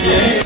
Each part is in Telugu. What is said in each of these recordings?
Jai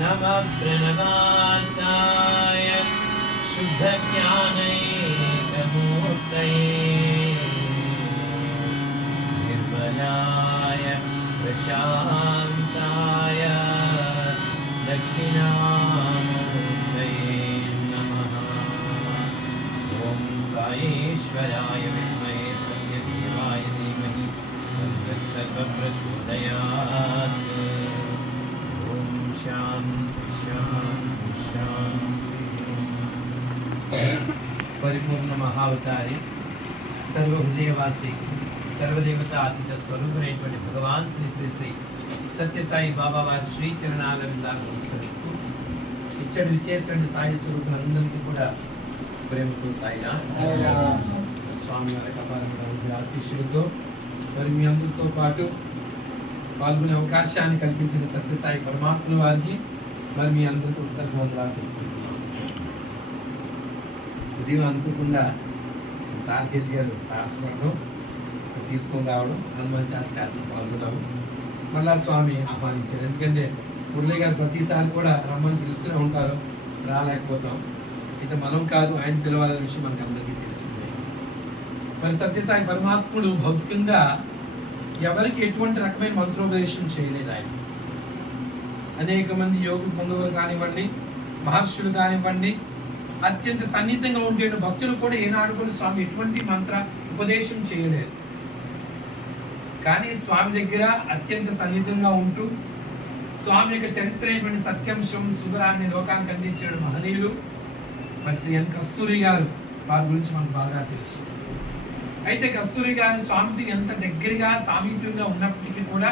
नमः प्रणवाय शुद्धज्ञानैकमूर्तये निर्मलाय प्रशान्ताय दक्षिणामूर्तये नमः। ॐ साईश्वराय विद्महे सत्यदेवाय धीमहि तन्नः सर्वप्रचोदयात्। ॐ शान्ति शान्ति शान्ति। परिपूर्ण महावतारी सर्वहृदयवासी सर्वदेवतातीत स्वरूपమైనటువంటి భగవాన్ శ్రీ శ్రీ శ్రీ సత్యసాయి బాబా వారి శ్రీ చరణాల విందాలను నమస్కరిస్తూ ఇచ్చడి విచేసిన సాయి స్వరూపులందరికీ కూడా ప్రేమతో సాయిరాం స్వామి వారి అపారమైన ఆశీస్సులతో మరి మీ అందరితో పాటు పాల్గొనే అవకాశాన్ని కల్పించిన సత్యసాయి పరమాత్మ వారికి మరి మీ అందరికీ కృతజ్ఞతలు తెలుపుకుంటున్నాం. ఉదయం అనుకోకుండా తారకేష్ గారు తారసపడడం తీసుకొని రావడం హనుమాన్ చాలీసాలో పాల్గొన్నాము. మళ్ళా స్వామి ఆహ్వానించారు. ఎందుకంటే మురళి గారు ప్రతిసారి కూడా రమ్మని పిలుస్తూనే ఉంటారు, రాలేకపోతాం. అయితే మనం కాదు, ఆయన పిలవాలనే విషయం మనకు అందరికీ తెలిసిందే. మరి సత్యసాయి పరమాత్ముడు భౌతికంగా ఎవరికి ఎటువంటి రకమైన మంత్రోపదేశం చేయలేదు. ఆయన అనేక మంది యోగులు పొందవలు కానివ్వండి, మహర్షులు కానివ్వండి, అత్యంత సన్నిహితంగా ఉండే భక్తులు కూడా ఏనాడు కూడా స్వామి ఎటువంటి మంత్ర ఉపదేశం చేయలేదు. కానీ స్వామి దగ్గర అత్యంత సన్నిహితంగా ఉంటూ స్వామి యొక్క చరిత్ర అయినటువంటి సత్యాంశం శుభరాన్ని లోకానికి అందించిన మహనీయులు మరి శ్రీ ఎన్ కస్తూరి గారు, వారి గురించి మనకు బాగా తెలుసు. అయితే కస్తూరి గారు స్వామితో ఎంత దగ్గరగా సామీప్యంగా ఉన్నప్పటికీ కూడా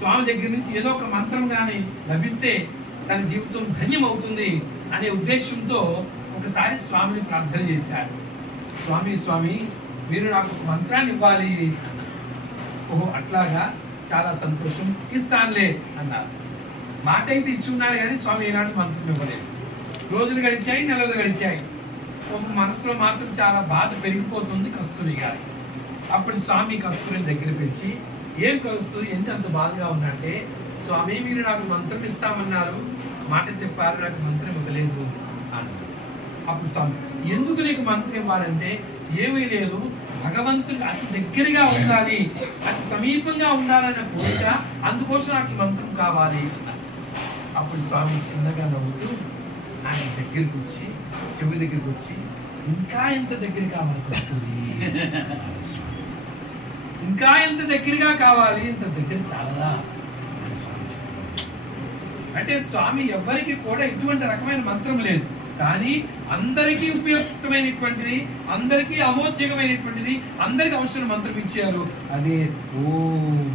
స్వామి దగ్గర నుంచి ఏదో ఒక మంత్రం కానీ లభిస్తే తన జీవితం ధన్యం అవుతుంది అనే ఉద్దేశంతో ఒకసారి స్వామిని ప్రార్థన చేశారు. స్వామి స్వామి మీరు నాకు ఒక మంత్రాన్ని ఇవ్వాలి అన్నారు. ఓహో అట్లాగా, చాలా సంతోషం, ఇస్తానులే అన్నారు. మాట అయితే ఇచ్చి ఉన్నారు కానీ స్వామి ఏనాడు మంత్రం ఇవ్వలేదు. రోజులు గడిచాయి, నెలలు గడిచాయి. ఒక మనసులో మాత్రం చాలా బాధ పెరిగిపోతుంది కస్తూరి గారి. అప్పుడు స్వామి కస్తూరిని దగ్గర పెంచి, ఏం కస్తూరి ఎంత అంత బాధగా ఉన్నట్టే, స్వామి మీరు నాకు మంత్రం ఇస్తామన్నారు, మాట చెప్పారు, నాకు మంత్రం ఇవ్వలేదు అన్నారు. అప్పుడు స్వామి ఎందుకు నీకు మంత్రం ఇవ్వాలంటే, ఏమీ లేదు, భగవంతుడికి అతి దగ్గరగా ఉండాలి, అతి సమీపంగా ఉండాలన్న కోరిక, అందుకోసం నాకు ఈ మంత్రం కావాలి అన్నారు. అప్పుడు స్వామి చిన్నగా నవ్వుతూ ఆయన దగ్గరికి వచ్చి, చెవి దగ్గరికి వచ్చి, ఇంకా ఎంత దగ్గర కావాలి కస్తూరి, ఇంకా ఎంత దగ్గరగా కావాలి, ఇంత దగ్గర చాలా. అంటే స్వామి ఎవరికి కూడా ఎటువంటి రకమైన మంత్రం లేదు, కానీ అందరికీ ఉపయుక్తమైనటువంటిది, అందరికీ అమోద్యకమైనటువంటిది, అందరికి అవసరం మంత్రం ఇచ్చారు. అదే ఓం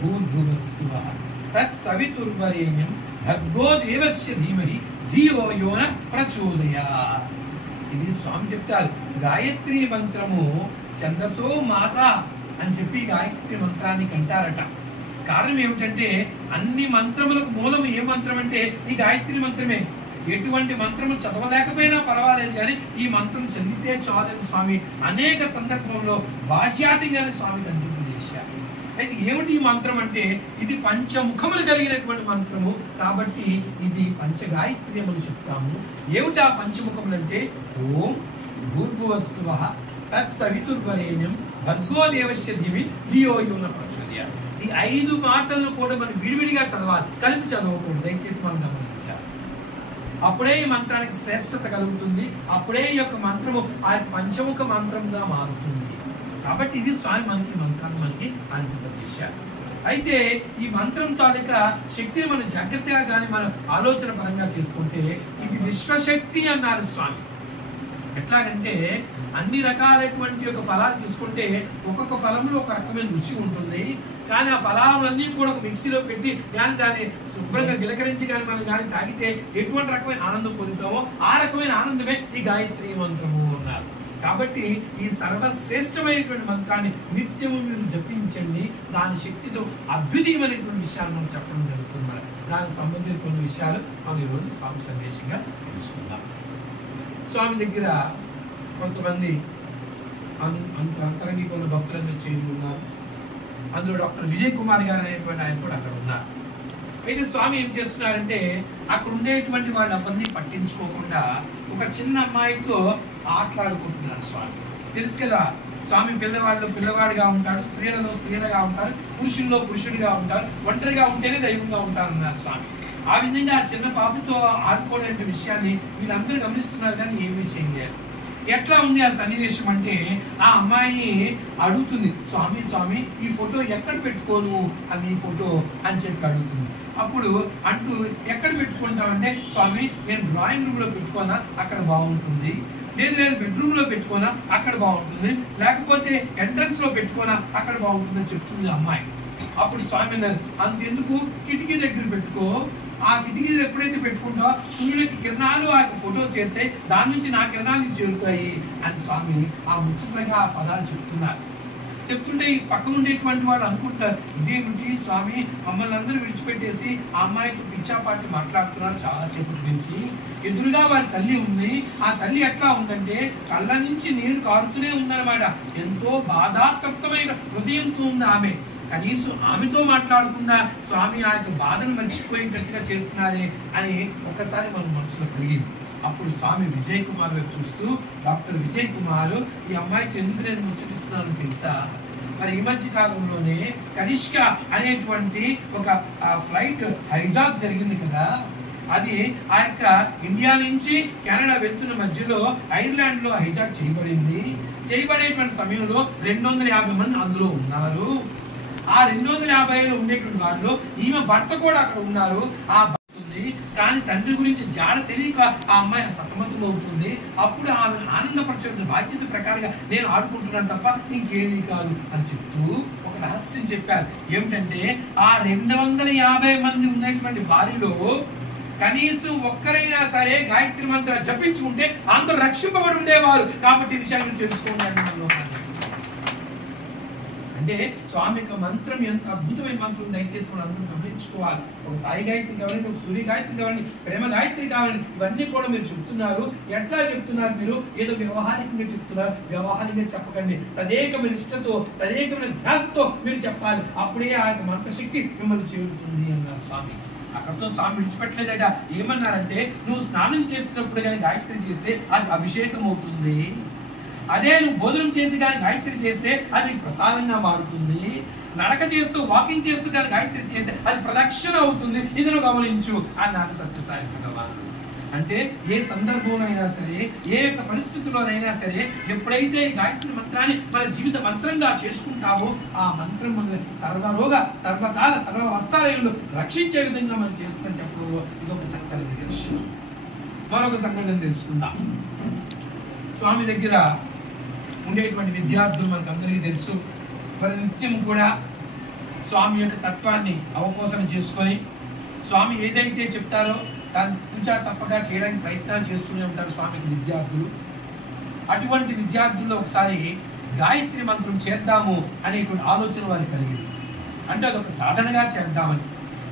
భూర్భువస్సువః తత్సవితుర్వరేణ్యం భర్గో దేవస్య ధీమహి ధియో యో న ప్రచోదయాత్. ఇది స్వామి చెప్తారు. గాయత్రి మంత్రము ఛందసో మాత అని చెప్పి గాయత్రి మంత్రాన్ని కంటారట. కారణం ఏమిటంటే అన్ని మంత్రములకు మూలం ఏ మంత్రం అంటే ఈ గాయత్రి మంత్రమే. ఎటువంటి మంత్రము చదవలేకపోయినా పర్వాలేదు కానీ ఈ మంత్రం చదివితే చాలని స్వామి అనేక సందర్భంలో బాహ్యాటిగానే స్వామి కనిపింపజేశారు. అయితే ఏమిటి ఈ మంత్రం అంటే, ఇది పంచముఖములు కలిగినటువంటి మంత్రము కాబట్టి ఇది పంచగాయత్రి అని చెప్తాము. ఏమిటి ఆ పంచముఖములు అంటే, ఓం భూర్భువస్సువః తత్సవితుర్వరేణ్యం భర్గో దేవస్య ధీమహి ధియో యో న ప్రచోదయాత్. ఈ 5 మాటలను కూడా మనం విడివిడిగా చదవాలి, కలిపి చదవకూడదు. దయచేసి మనం గమనించాలి. అప్పుడే ఈ మంత్రానికి శ్రేష్టత కలుగుతుంది, అప్పుడే ఈ యొక్క మంత్రము ఆ పంచముఖ మంత్రంగా మారుతుంది. కాబట్టి ఇది స్వామి మనకి మంత్రాన్ని మనకి అందింపజేశారు. అయితే ఈ మంత్రం తాలూకా శక్తిని మనం జాగ్రత్తగా కానీ మనం ఆలోచన పరంగా చేసుకుంటే ఇది విశ్వశక్తి అన్నారు స్వామి. ఎట్లాగంటే అన్ని రకాలైనటువంటి ఒక ఫలాలు తీసుకుంటే ఒక్కొక్క ఫలంలో ఒక రకమైన రుచి ఉంటుంది. కానీ ఆ ఫలాలన్నీ కూడా ఒక మిక్సీలో పెట్టి దాన్ని శుభ్రంగా గిలకరించి కానీ మనం కానీ తాగితే ఎటువంటి రకమైన ఆనందం పొందుతామో ఆ రకమైన ఆనందమే ఈ గాయత్రి మంత్రము అన్నారు. కాబట్టి ఈ సర్వశ్రేష్టమైనటువంటి మంత్రాన్ని నిత్యము మీరు జపించండి. దాని శక్తితో అద్వితీయమైనటువంటి విషయాలు మనం చెప్పడం జరుగుతుంది. దానికి సంబంధించిన కొన్ని విషయాలు మనం ఈరోజు స్వామి సందేశంగా తెలుసుకుందాం. స్వామి దగ్గర కొంతమంది అయితే స్వామి ఏం చేస్తున్నారంటే అక్కడ ఉండేటువంటి వాళ్ళు అవన్నీ పట్టించుకోకుండా ఒక చిన్న అమ్మాయితో ఆటలాడుకుంటున్నారు స్వామి. తెలుసు కదా, స్వామి పిల్లవాడిగా ఉంటాడు, స్త్రీలలో స్త్రీలుగా ఉంటారు, పురుషుల్లో పురుషుడిగా ఉంటారు, ఒంటరిగా ఉంటేనే దైవంగా ఉంటారు అన్నారు స్వామి. ఆ విధంగా ఆ చిన్న పాపతో ఆడుకోవడం విషయాన్ని వీళ్ళందరూ గమనిస్తున్నారు కానీ ఏమీ చేయలేరు. ఎట్లా ఉంది ఆ సన్నివేశం అంటే ఆ అమ్మాయి అడుగుతుంది, స్వామి స్వామి ఈ ఫోటో ఎక్కడ పెట్టుకోను అని, ఈ ఫోటో అని చెప్పి అడుగుతుంది. అప్పుడు అంటూ ఎక్కడ పెట్టుకుంటామంటే, స్వామి నేను డ్రాయింగ్ రూమ్ లో పెట్టుకోనా, అక్కడ బాగుంటుంది, లేదు లేదు బెడ్రూమ్ లో పెట్టుకోనా, అక్కడ బాగుంటుంది, లేకపోతే ఎంట్రన్స్ లో పెట్టుకోనా, అక్కడ బాగుంటుందని చెప్తుంది అమ్మాయి. అప్పుడు స్వామి అన్నారు, అంతెందుకు కిటికీ దగ్గర పెట్టుకో, ఆ కిటికీ ఎప్పుడైతే పెట్టుకుంటో సూర్యుడికి కిరణాలు ఆ ఫోటో చేరితే దాని నుంచి నా కిరణాలు చేరుతాయి అని స్వామి ఆ ముచ్చటగా ఆ పదాలు చెప్తున్నారు. చెప్తుంటే ఈ పక్కన ఉండేటువంటి వాళ్ళు అనుకుంటారు, ఇదేమిటి స్వామి మమ్మల్ని అందరూ విడిచిపెట్టేసి ఆ అమ్మాయికి పిచ్చాపాటి మాట్లాడుతున్నారు చాలాసేపటి నుంచి. ఎదురుగా వారి తల్లి ఉంది, ఆ తల్లి ఎట్లా ఉందంటే కళ్ళ నుంచి నీరు కారుతూనే ఉందన్నమాట. ఎంతో బాధాతప్తమైన హృదయంతో ఉంది ఆమె. కనీసం ఆమెతో మాట్లాడకుండా స్వామి ఆ యొక్క బాధను మర్చిపోయేటట్టుగా చేస్తున్నారే అని ఒక్కసారి మన మనసులో కలిగింది. అప్పుడు స్వామి విజయ్ కుమార్ వైపు చూస్తూ, డాక్టర్ విజయ్ కుమార్ ఈ అమ్మాయికి ఎందుకు నేను ముచ్చటిస్తున్నానని తెలుసా, మరి ఈ మధ్య కాలంలోనే కనిష్క అనేటువంటి ఒక ఫ్లైట్ హైజాక్ జరిగింది కదా, అది ఆ యొక్క ఇండియా నుంచి కెనడా వెళ్తున్న మధ్యలో ఐర్లాండ్ లో హైజాక్ చేయబడింది. చేయబడేటువంటి సమయంలో 250 మంది అందులో ఉన్నారు. ఆ 250లో ఉండేటువంటి వారిలో ఈమె భర్త కూడా అక్కడ ఉన్నారు. ఆ కానీ తండ్రి గురించి జాడ తెలియక ఆ అమ్మాయి సతమతం అవుతుంది. అప్పుడు ఆమె ఆనందపరచాల్సిన బాధ్యత ప్రకారంగా నేను ఆడుకుంటున్నాను తప్ప ఇంకేమీ కాదు అని చెప్తూ ఒక రహస్యం చెప్పారు. ఏమిటంటే ఆ 250 మంది ఉన్నటువంటి వారిలో కనీసం ఒక్కరైనా సరే గాయత్రి మంత్రం జపించుకుంటే అందరూ రక్షింపబడి ఉండేవారు. కాబట్టి ఈ విషయాన్ని తెలుసుకోండి. అంటే స్వామి యొక్క మంత్రం ఎంత అద్భుతమైన మంత్రం, దయచేసి మనం అందరూ గమనించుకోవాలి. ఒక సాయి గాయత్రి కావాలండి, ఒక సూర్య గాయత్రి కావాలండి, ప్రేమ గాయత్రి కావాలండి, ఇవన్నీ కూడా మీరు చెప్తున్నారు. ఎట్లా చెప్తున్నారు? మీరు ఏదో వ్యవహారికంగా చెప్తున్నారు. వ్యవహారికంగా చెప్పకండి, తదేకమైన నిష్ఠతో తదేకమైన ధ్యాసతో మీరు చెప్పాలి. అప్పుడే ఆ యొక్క మంత్రశక్తి మిమ్మల్ని చేరుతుంది అన్నారు స్వామి. అక్కడితో స్వామి విడిచిపెట్టలేదట. ఏమన్నారంటే, నువ్వు స్నానం చేస్తున్నప్పుడు కానీ గాయత్రి చేస్తే అది అభిషేకం అవుతుంది, అదే నువ్వు భోజనం చేసి కానీ గాయత్రి చేస్తే అది ప్రసాదంగా మారుతుంది, నడక చేస్తూ వాకింగ్ చేస్తూ కానీ గాయత్రి చేస్తే అది ప్రదక్షిణ అవుతుంది, ఇది నువ్వు గమనించు అన్నారు సత్యసాయి భగవాన్. అంటే ఏ సందర్భంలోనైనా సరే, ఏ యొక్క పరిస్థితుల్లోనైనా సరే, ఎప్పుడైతే ఈ గాయత్రి మంత్రాన్ని మన జీవిత మంత్రంగా చేసుకుంటామో ఆ మంత్రం మనల్ని సర్వరోగ సర్వకాల సర్వవస్థాలయంలో రక్షించే విధంగా మనం చేస్తుందని చెప్పడం ఇదొక చక్కని నిదర్శనం. మరొక సంఘటన తెలుసుకుందాం. స్వామి దగ్గర ఉండేటువంటి విద్యార్థులు మనకు అందరికీ తెలుసు. మరి నిత్యం కూడా స్వామి యొక్క తత్వాన్ని అవపోసన చేసుకొని స్వామి ఏదైతే చెప్తారో దాన్ని పూజా తప్పగా చేయడానికి ప్రయత్నాలు చేస్తూనే ఉంటారు స్వామికి విద్యార్థులు. అటువంటి విద్యార్థుల్లో ఒకసారి గాయత్రి మంత్రం చేద్దాము అనేటువంటి ఆలోచన వారికి కలిగింది. అంటే అదొక సాధనగా చేద్దామని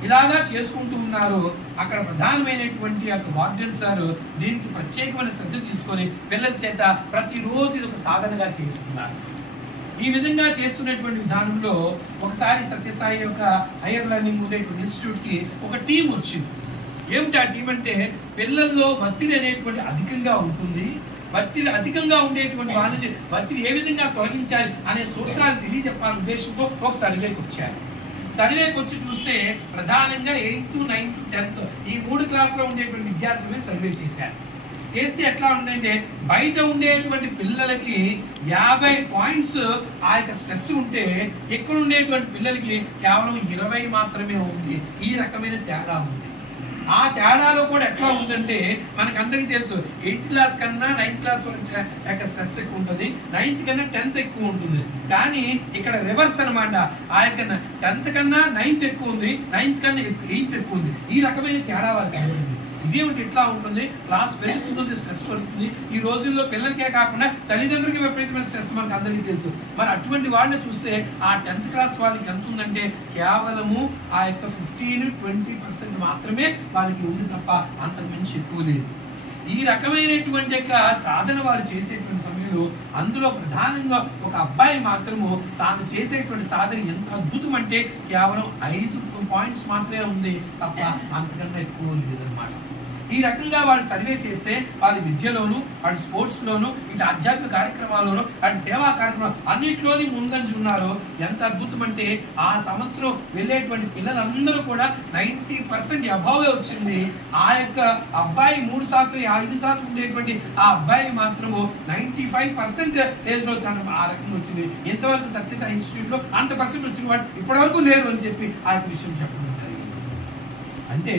ఇలాగా చేసుకుంటూ ఉన్నారు. అక్కడ ప్రధానమైనటువంటి వార్డెన్ సార్ దీనికి ప్రత్యేకమైన శ్రద్ధ తీసుకొని పిల్లల చేత ప్రతిరోజు ఇది ఒక సాధనగా చేస్తున్నారు. ఈ విధంగా చేస్తున్నటువంటి విధానంలో ఒకసారి సత్యసాయి యొక్క హైయర్ లెర్నింగ్ ఉండేటువంటి ఇన్స్టిట్యూట్ కి ఒక టీం వచ్చింది. ఏమిటి ఆ టీం అంటే, పిల్లల్లో ఒత్తిడి అనేటువంటి అధికంగా ఉంటుంది, ఒత్తిడి అధికంగా ఉండేటువంటి వాళ్ళ నుంచి ఒత్తిడి ఏ విధంగా తొలగించాలి అనే సూత్రాలు తెలియజెప్పాలనే ఉద్దేశంతో ఒక సర్వేకి వచ్చారు. సర్వేకి వచ్చి చూస్తే ప్రధానంగా 8th, 9th, 10th ఈ 3 క్లాసులో ఉండేటువంటి విద్యార్థులమే సర్వే చేశారు. చేస్తే ఎట్లా ఉందంటే, బయట ఉండేటువంటి పిల్లలకి 50 పాయింట్స్ ఆ యొక్క స్ట్రెస్ ఉంటే ఇక్కడ ఉండేటువంటి పిల్లలకి కేవలం 20 మాత్రమే ఉంది. ఈ రకమైన తేడా ఉంది. ఆ తేడాలో కూడా ఎట్లా ఉందంటే, మనకందరికీ తెలుసు 8th క్లాస్ కన్నా 9th క్లాస్ యొక్క స్ట్రెస్ ఎక్కువ ఉంటుంది, 9th కన్నా 10th ఎక్కువ ఉంటుంది. కానీ ఇక్కడ రివర్స్ అనమాట. ఆ యొక్క 10th కన్నా 9th ఎక్కువ ఉంది, 9th కన్నా 8th ఎక్కువ ఉంది. ఈ రకమైన తేడా వాళ్ళకి ఉంటుంది. ఇదేమిటి ఇట్లా ఉంటుంది? క్లాస్ పెరుగుతుంది, స్ట్రెస్ పడుతుంది. ఈ రోజుల్లో పిల్లలకే కాకుండా తల్లిదండ్రులకి విపరీతమైన స్ట్రెస్ మనకు అందరికీ తెలుసు. మరి అటువంటి వాళ్ళని చూస్తే ఆ 10th క్లాస్ వాళ్ళకి ఎంత ఉందంటే కేవలము ఆ యొక్క 15-20% మాత్రమే వాళ్ళకి ఉంది తప్ప అంతకు మించి ఎక్కువ లేదు. ఈ రకమైనటువంటి యొక్క సాధన వారు చేసేటువంటి సమయంలో అందులో ప్రధానంగా ఒక అబ్బాయి మాత్రము తాను చేసేటువంటి సాధన ఎంత అద్భుతం అంటే కేవలం 5 పాయింట్స్ మాత్రమే ఉంది తప్ప అంతకన్నా ఎక్కువ లేదనమాట. ఈ రకంగా వాళ్ళు సర్వే చేస్తే వాళ్ళ విద్యలోను, అటు స్పోర్ట్స్ లోను, ఇటు ఆధ్యాత్మిక కార్యక్రమాల్లోను, అటు సేవా కార్యక్రమాలు అన్నింటిలోని ముందంజు ఉన్నారు. ఎంత అద్భుతం అంటే ఆ సంవత్సరం వెళ్ళేటువంటి పిల్లలందరూ కూడా 90% అబౌవే వచ్చింది. ఆ యొక్క అబ్బాయి 3% 5% ఉండేటువంటి ఆ అబ్బాయి మాత్రము 95% లో తను ఆ రకంగా వచ్చింది. ఇంతవరకు సత్యసాయి ఇన్స్టిట్యూట్ లో అంత పర్సెంట్ వచ్చిన వాడు ఇప్పటి వరకు లేరు అని చెప్పి ఆ యొక్క విషయం చెప్పడం జరిగింది. అంటే